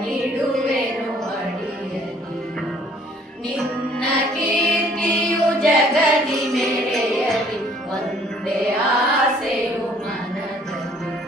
ನಿಡುವೆನು ಅಡಿಯಲ್ಲಿ. ನಿನ್ನ ಕೀರ್ತಿಯು ಜಗದಿ ಮೆರೆಯಲಿ ಒಂದೇ ಆಸೆಯು ಮನದಲ್ಲಿ.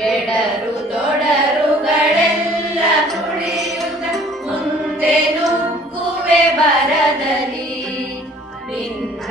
ಎಡರು ತೊಡರುಗಳೆಲ್ಲ ತುಳಿಯುತ್ತ, ಮುಂದೆ ನುಗ್ಗುವೆ ಬರದಲ್ಲಿ. ನಿನ್ನ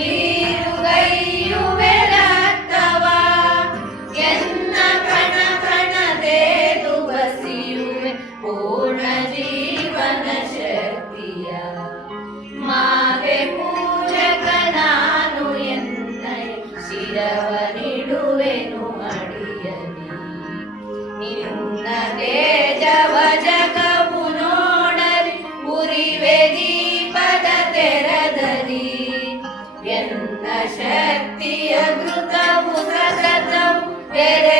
me. Shakti Amrutam Usadratam Ele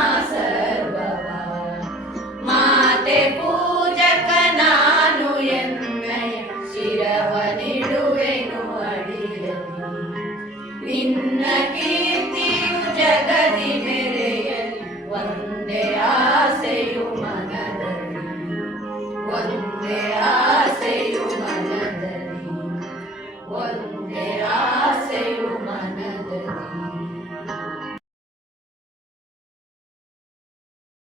ಒಂದೇ ಆಸೆಯು ಮನದಲ್ಲಿ ಒಂದೇ ಆಸೆಯು ಮನದಲ್ಲಿ